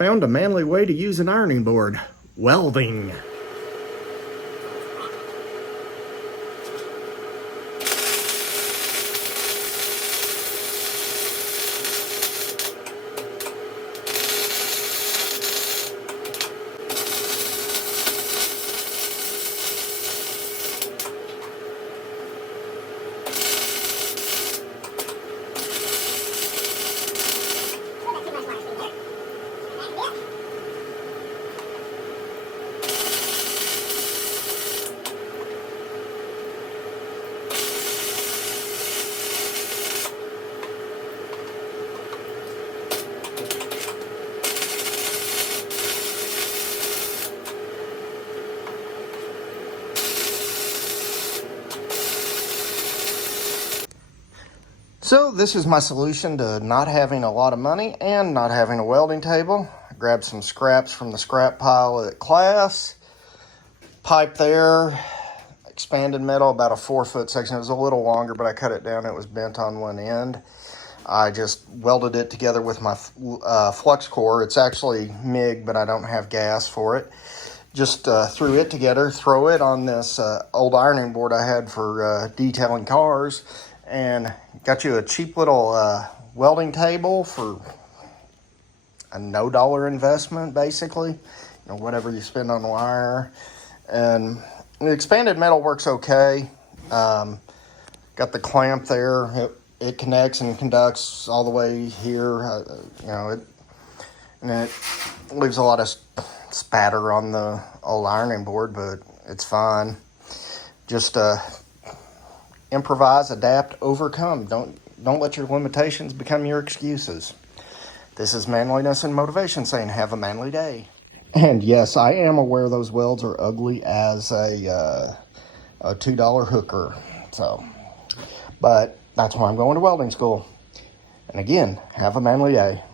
Found a manly way to use an ironing board. Welding. So this is my solution to not having a lot of money and not having a welding table. I grabbed some scraps from the scrap pile at class. Pipe there, expanded metal, about a 4-foot section. It was a little longer, but I cut it down. It was bent on one end. I just welded it together with my flux core. It's actually MIG, but I don't have gas for it. Just threw it together, throw it on this old ironing board I had for detailing cars, and got you a cheap little welding table for a no-dollar investment, basically. You know, whatever you spend on wire. And the expanded metal works okay. Got the clamp there. It connects and conducts all the way here. You know, it leaves a lot of spatter on the old ironing board, but it's fine. Just improvise, adapt, overcome. Don't let your limitations become your excuses. This is manliness and motivation saying, have a manly day. And yes, I am aware those welds are ugly as a $2 hooker. So, but that's why I'm going to welding school. And again, have a manly day.